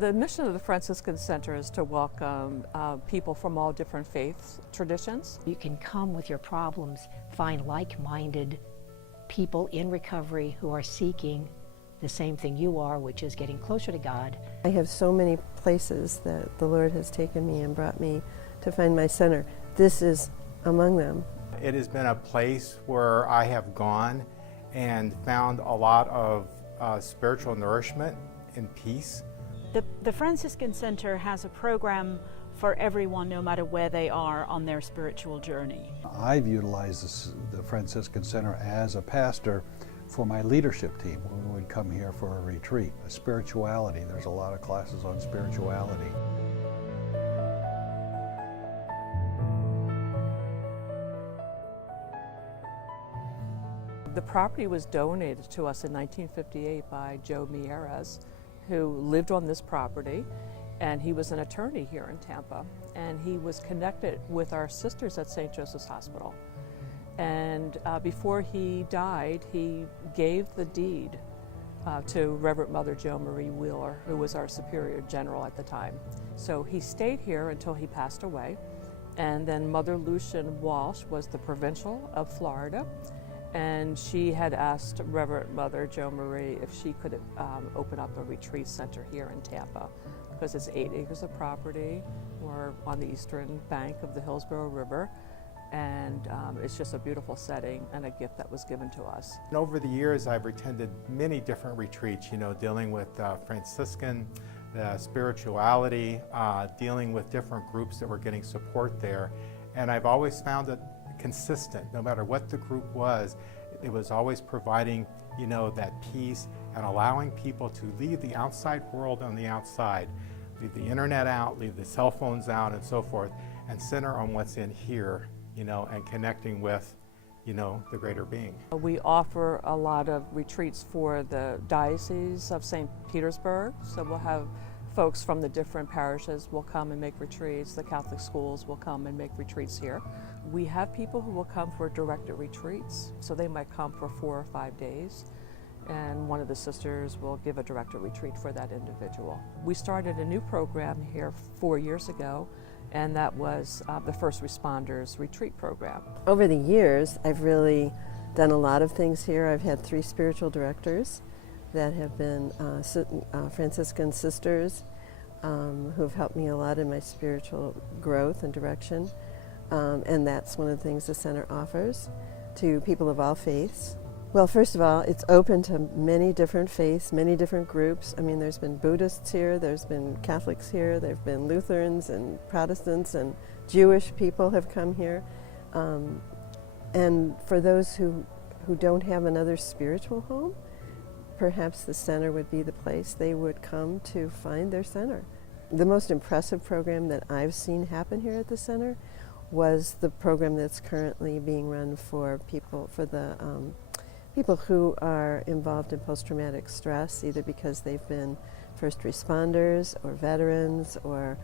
The mission of the Franciscan Center is to welcome people from all different faiths, traditions. You can come with your problems, find like-minded people in recovery who are seeking the same thing you are, which is getting closer to God. I have so many places that the Lord has taken me and brought me to find my center. This is among them. It has been a place where I have gone and found a lot of spiritual nourishment and peace. The Franciscan Center has a program for everyone, no matter where they are on their spiritual journey. I've utilized the Franciscan Center as a pastor for my leadership team when we would come here for a retreat. Spirituality, there's a lot of classes on spirituality. The property was donated to us in 1958 by Joe Mieres, who lived on this property, and he was an attorney here in Tampa, and he was connected with our sisters at St. Joseph's Hospital. And before he died, he gave the deed to Reverend Mother Jo Marie Wheeler, who was our Superior General at the time. So he stayed here until he passed away, and then Mother Lucian Walsh was the Provincial of Florida, and she had asked Reverend Mother Jo Marie if she could open up a retreat center here in Tampa, because it's 8 acres of property. We're on the eastern bank of the Hillsborough River, and it's just a beautiful setting and a gift that was given to us. And over the years, I've attended many different retreats, dealing with Franciscan spirituality, dealing with different groups that were getting support there. And I've always found it consistent. No matter what the group was, it was always providing, that peace and allowing people to leave the outside world on the outside, leave the internet out, leave the cell phones out and so forth, and center on what's in here, and connecting with, the greater being. We offer a lot of retreats for the Diocese of St. Petersburg, so we'll have folks from the different parishes will come and make retreats. The Catholic schools will come and make retreats here. We have people who will come for directed retreats, so they might come for 4 or 5 days, and one of the sisters will give a directed retreat for that individual. We started a new program here 4 years ago, and that was the First Responders Retreat Program. Over the years, I've really done a lot of things here. I've had 3 spiritual directors that have been Franciscan sisters who've helped me a lot in my spiritual growth and direction. And that's one of the things the center offers to people of all faiths. Well, first of all, it's open to many different faiths, many different groups. I mean, there's been Buddhists here, there's been Catholics here, there have been Lutherans and Protestants, and Jewish people have come here. And for those who don't have another spiritual home, perhaps the center would be the place they would come to find their center. The most impressive program that I've seen happen here at the center was the program that's currently being run for people who are involved in post-traumatic stress, either because they've been first responders or veterans or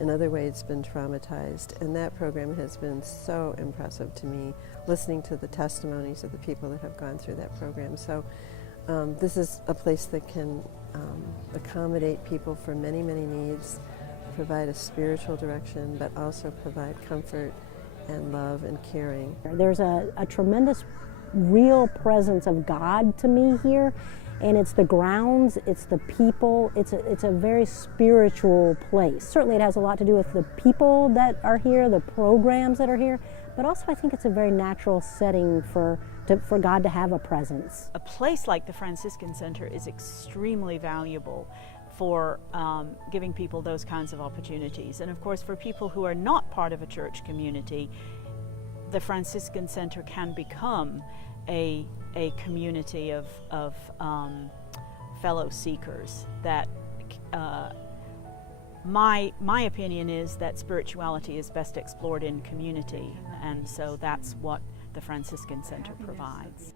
in other ways been traumatized. And that program has been so impressive to me, listening to the testimonies of the people that have gone through that program. So this is a place that can accommodate people for many, many needs, provide a spiritual direction, but also provide comfort and love and caring. There's a tremendous real presence of God to me here, and it's the grounds, it's the people, it's a very spiritual place. Certainly it has a lot to do with the people that are here, the programs that are here, but also I think it's a very natural setting for God to have a presence. A place like the Franciscan Center is extremely valuable for giving people those kinds of opportunities. And of course, for people who are not part of a church community, the Franciscan Center can become a community of fellow seekers. That my opinion is that spirituality is best explored in community, and so that's what the Franciscan Center provides.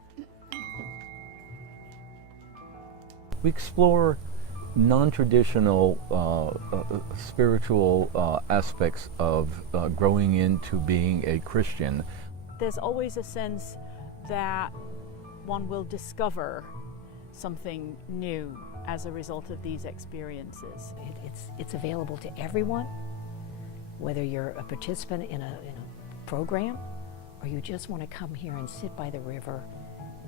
We explore non-traditional spiritual aspects of growing into being a Christian. There's always a sense that one will discover something new as a result of these experiences. It's available to everyone, whether you're a participant in a program or you just want to come here and sit by the river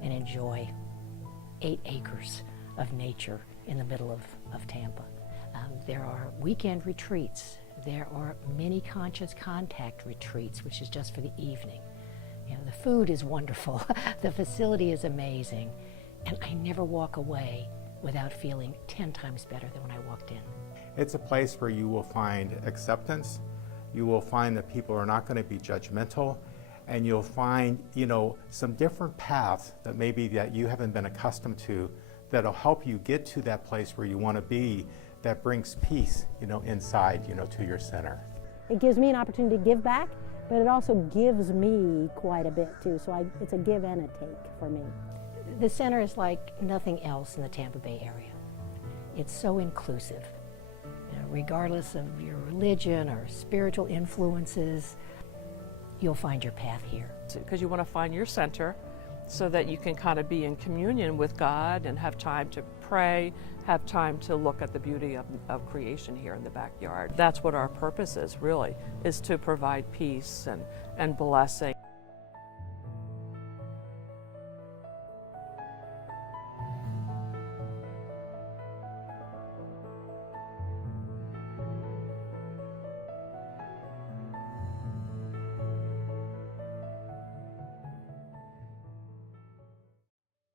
and enjoy 8 acres of nature in the middle of Tampa. There are weekend retreats. There are many conscious contact retreats, which is just for the evening. You know, the food is wonderful. The facility is amazing. And I never walk away without feeling 10 times better than when I walked in. It's a place where you will find acceptance. You will find that people are not going to be judgmental, and you'll find, some different paths that maybe that you haven't been accustomed to that'll help you get to that place where you want to be, that brings peace, inside, to your center. It gives me an opportunity to give back, but it also gives me quite a bit too. So it's a give and a take for me. The center is like nothing else in the Tampa Bay area. It's so inclusive. Regardless of your religion or spiritual influences, you'll find your path here. Because you want to find your center so that you can kind of be in communion with God and have time to pray, have time to look at the beauty of creation here in the backyard. That's what our purpose is, really, is to provide peace and blessing.